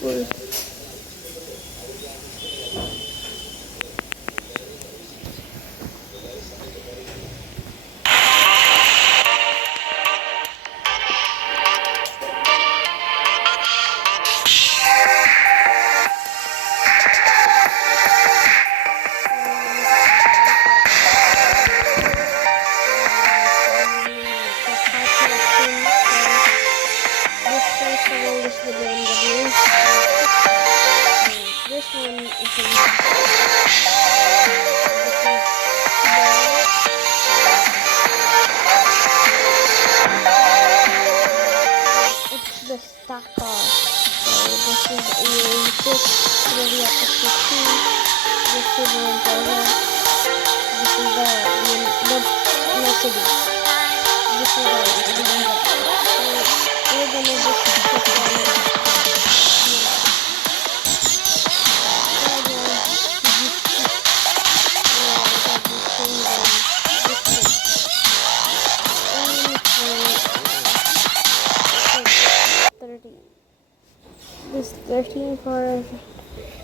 Well, this one is it's the stock car. So this is A86, really up to 15. This is the Impala. This is the Mercedes. This is the so we're gonna just put this 13 for,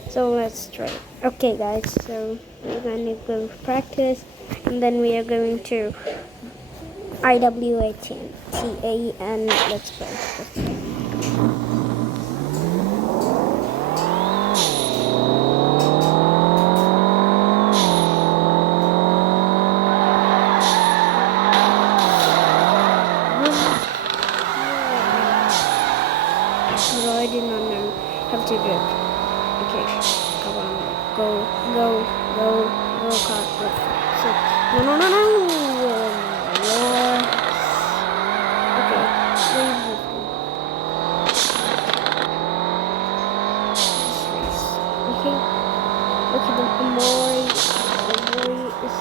so let's try. Okay guys, so we're gonna go practice and then we are going to IWATA and let's go. I did not know how to drift. Okay, come on, go, car, go. So, no. Okay, leave okay, the Amori is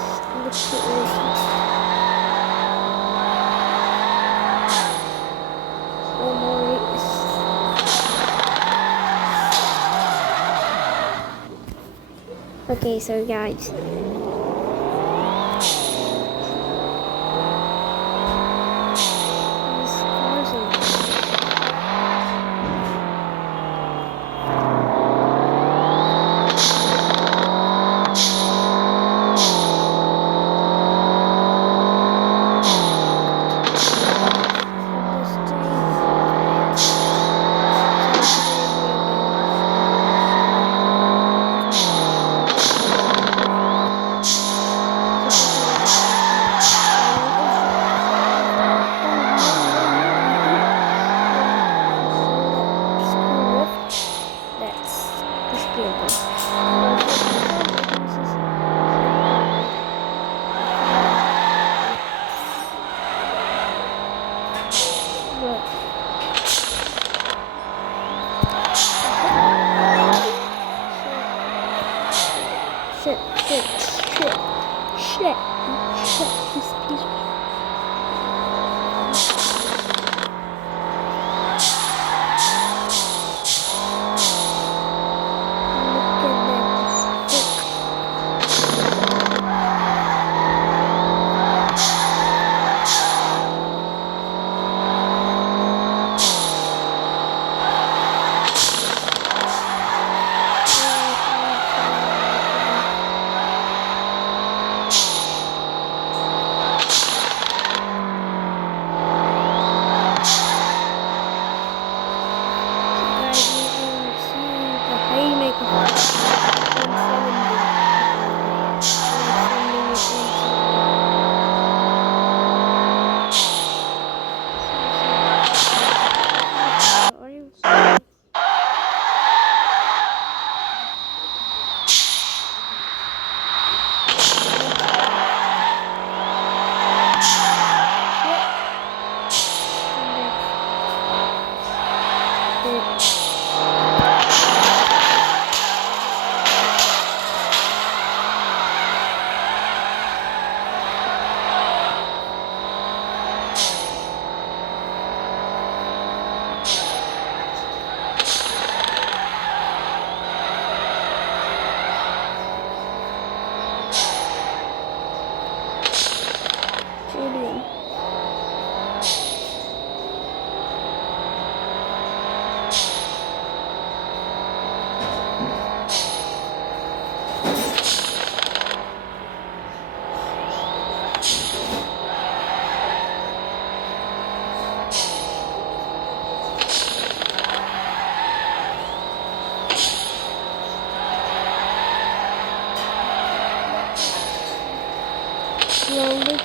okay, so guys, shit, please.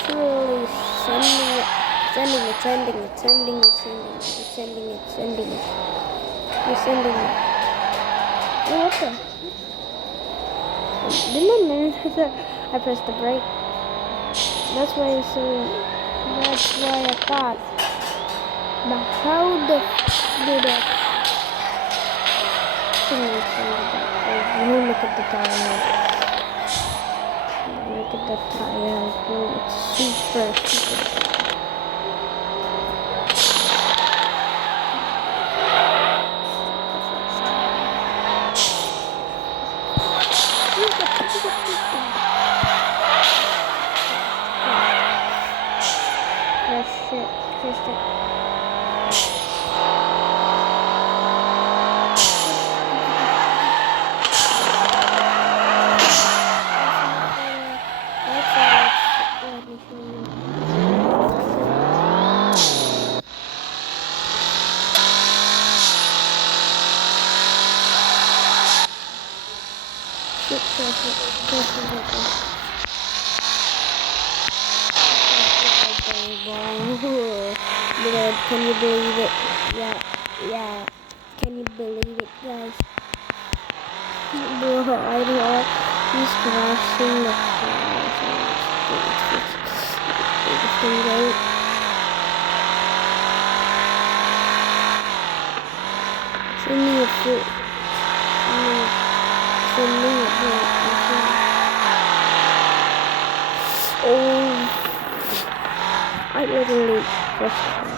literally sending it. You're sending it. Oh, what the? Didn't I mention I pressed the brake? That's why it's so. That's why I thought. But how the did it? Look at the tire. Look at the tire. Oh, it's super. Press it. Can you believe it? Yeah. Can you believe it, guys? Bro, I don't. He's crashing the car. Send me a foot. Send me a foot. Oh, I literally pressed it.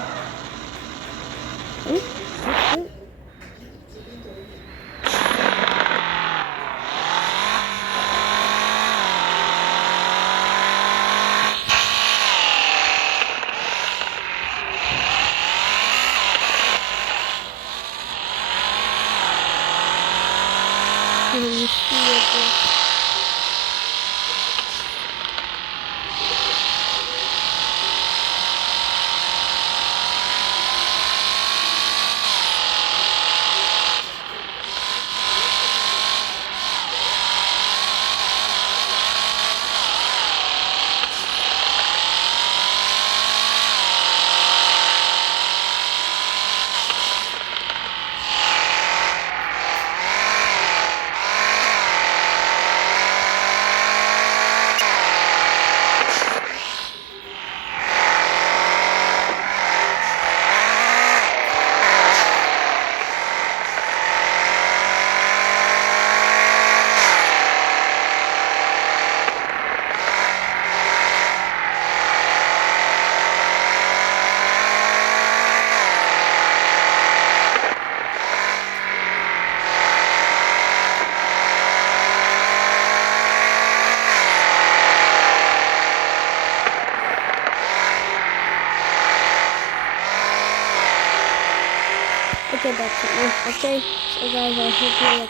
Okay, that's it now. Okay, so guys, I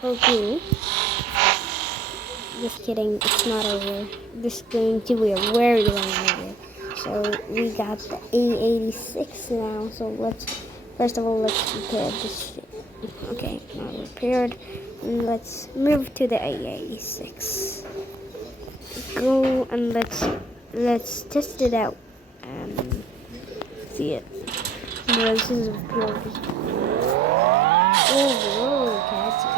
hope you. Just kidding, it's not over. This is going to be a very long video. So we got the A86 now. So first of all, let's repair this shit. Okay, now repaired. And let's move to the A86. Go and let's test it out and see it. No, this is pure. Oh, whoa, catchy.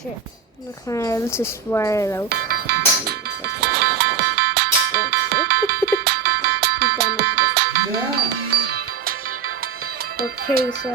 Shit. Okay, let's just wear it out. Okay, so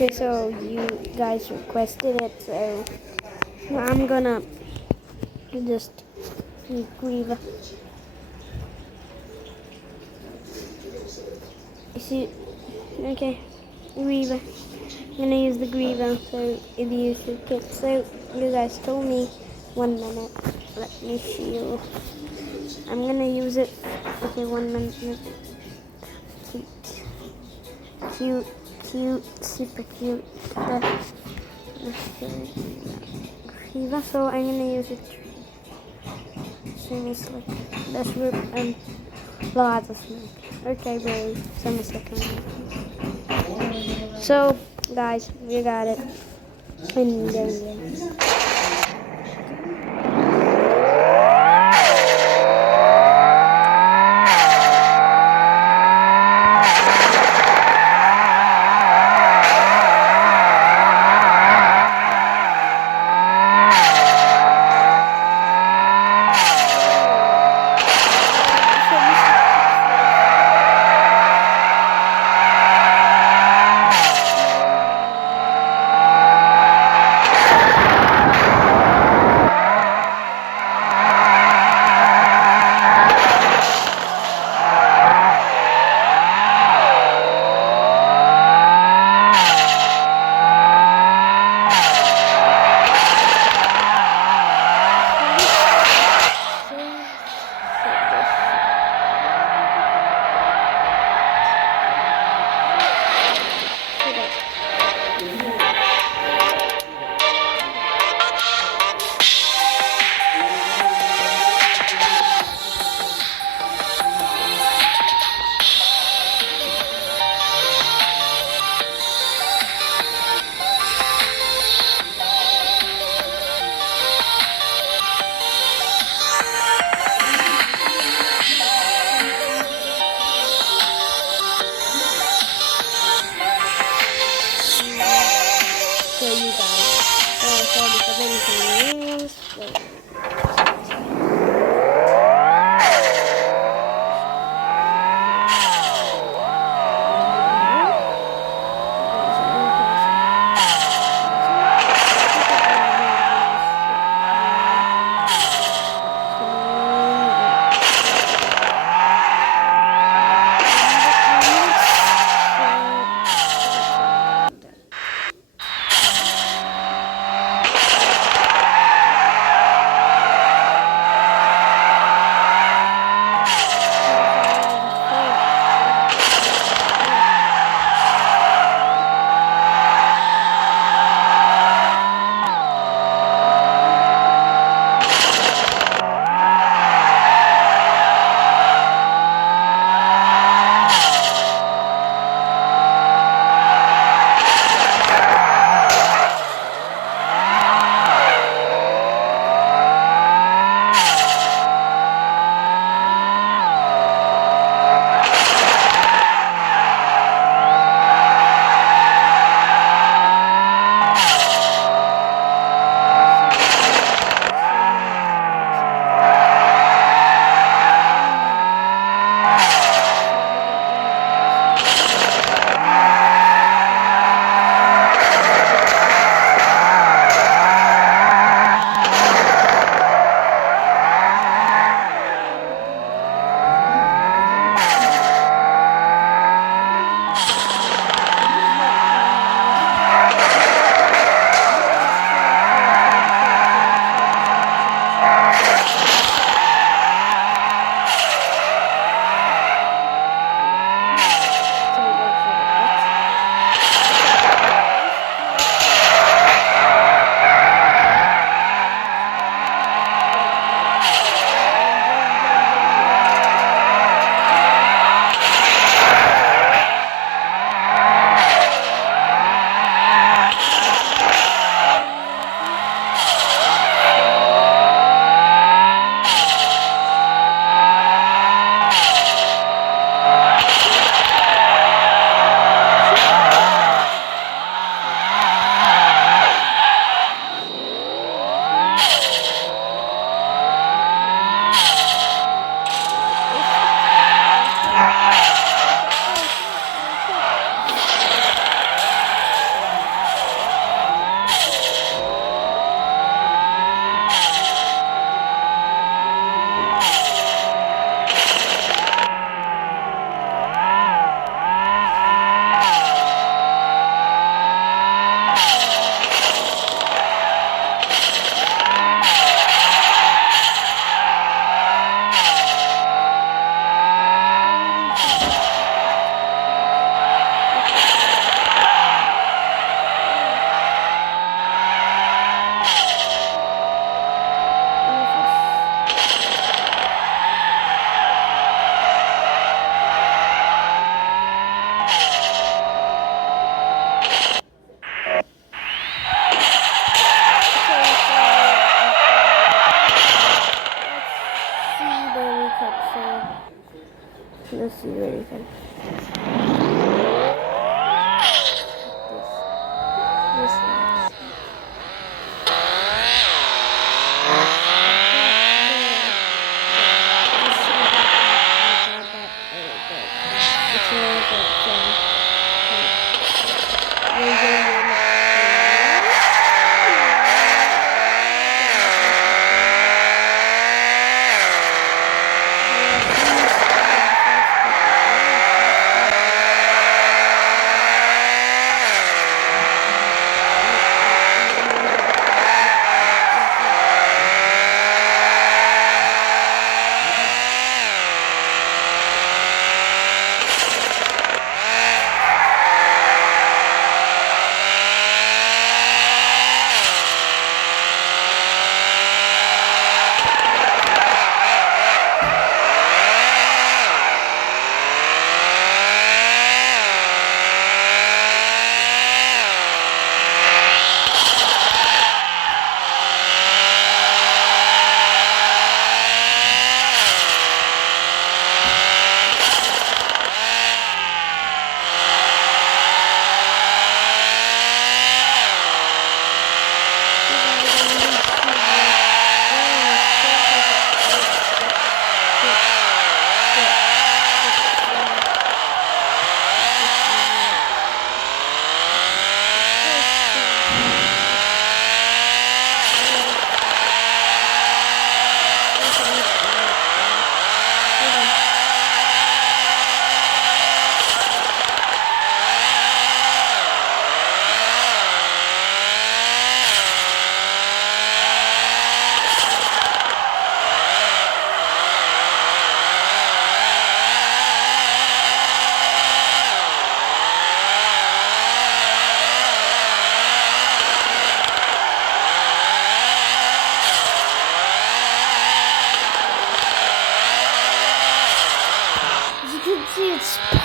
Okay, so you guys requested it, so I'm gonna just grieve. See, okay, Griever. I'm gonna use the Griever, so if you use the kit. So you guys told me 1 minute. Let me heal. I'm gonna use it. Okay, 1 minute. Cute, cute, cute, super cute. Griever. So I'm gonna use it. Semi slick. Let's rip and Plaza Snake. Okay, bro. Semi slick. So, guys, we got it. And there we go. So you guys, sorry for anything else.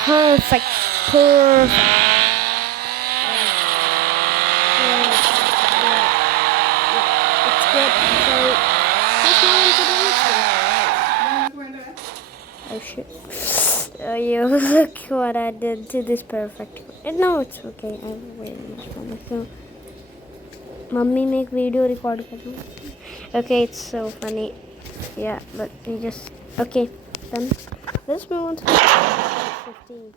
Perfect. Perfect. It's good. So, let's move into the next one. Oh shit. Oh, you look what I did to this perfect. No, it's okay. I wait a minute. So, mummy make video record. Okay, it's so funny. Yeah, but we just okay. Done. Let's move on to 15.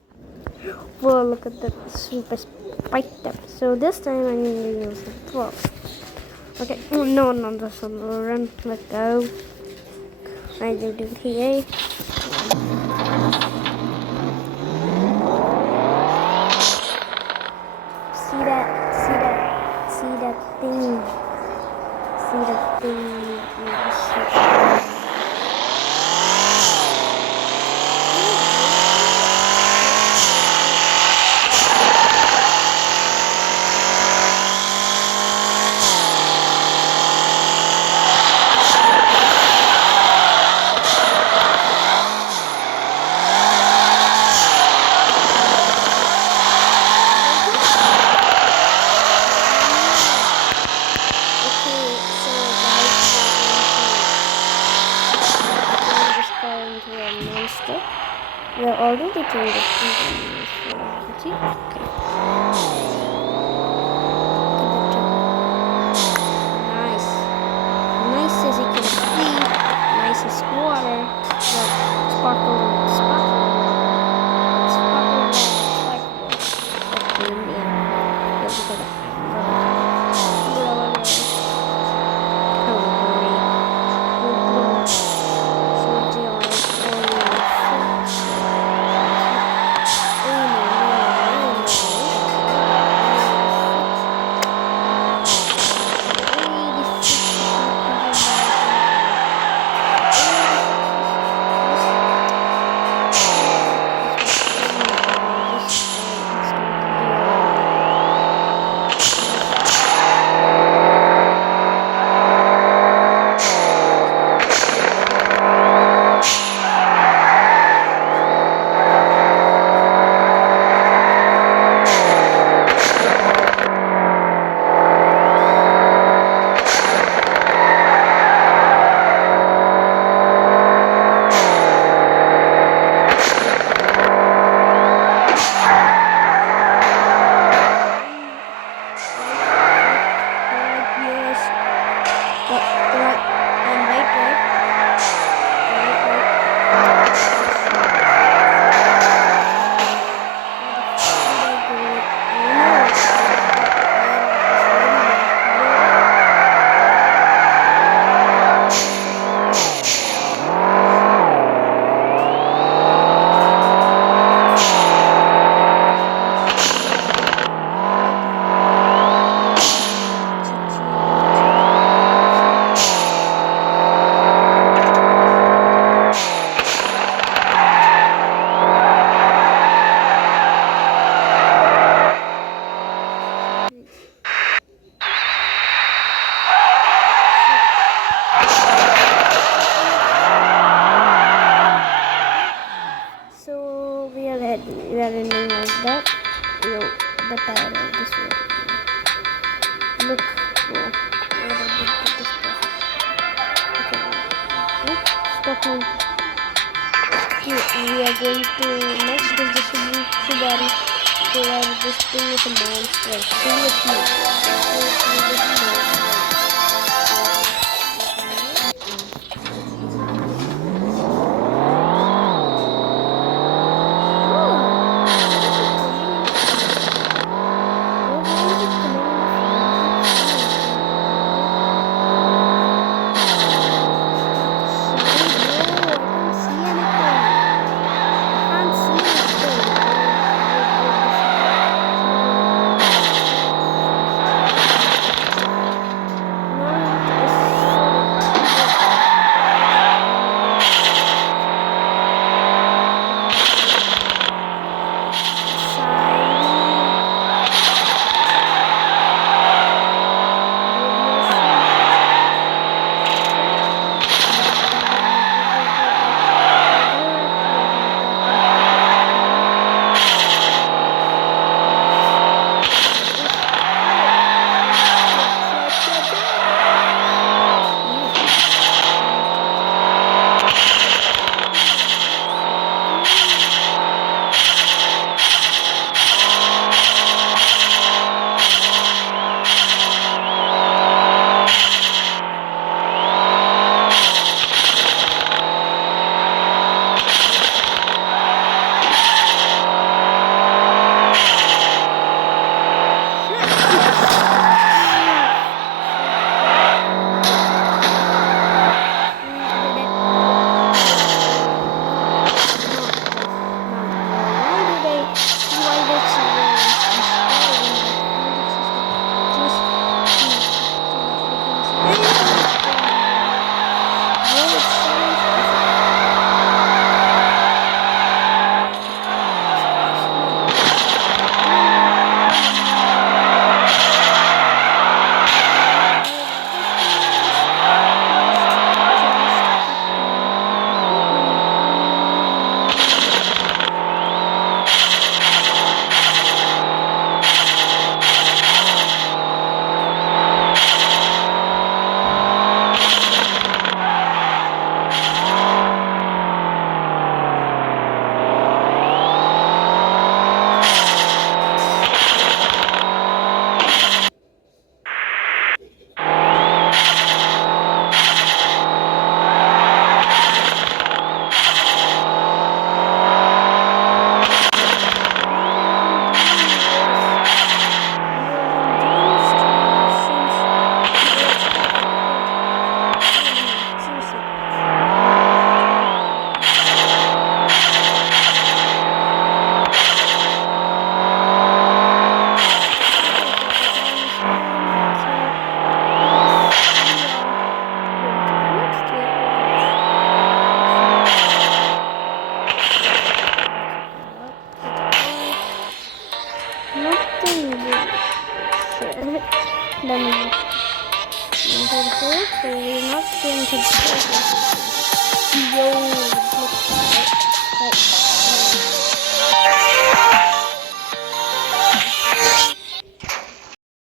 Whoa, look at that super spiked up. So this time I'm going to use a 12. Okay. Oh, no, that's on the run. Let go. I do here. See that thing. See that thing. We are already turned it into okay. Nice. Nice as you can see. Nice as water. But sparkle. It's sparkle like we are going to next is the Subaru. So this thing is a monster. Seriously. damage. Into the forest, so we're not going to the forest. Yo!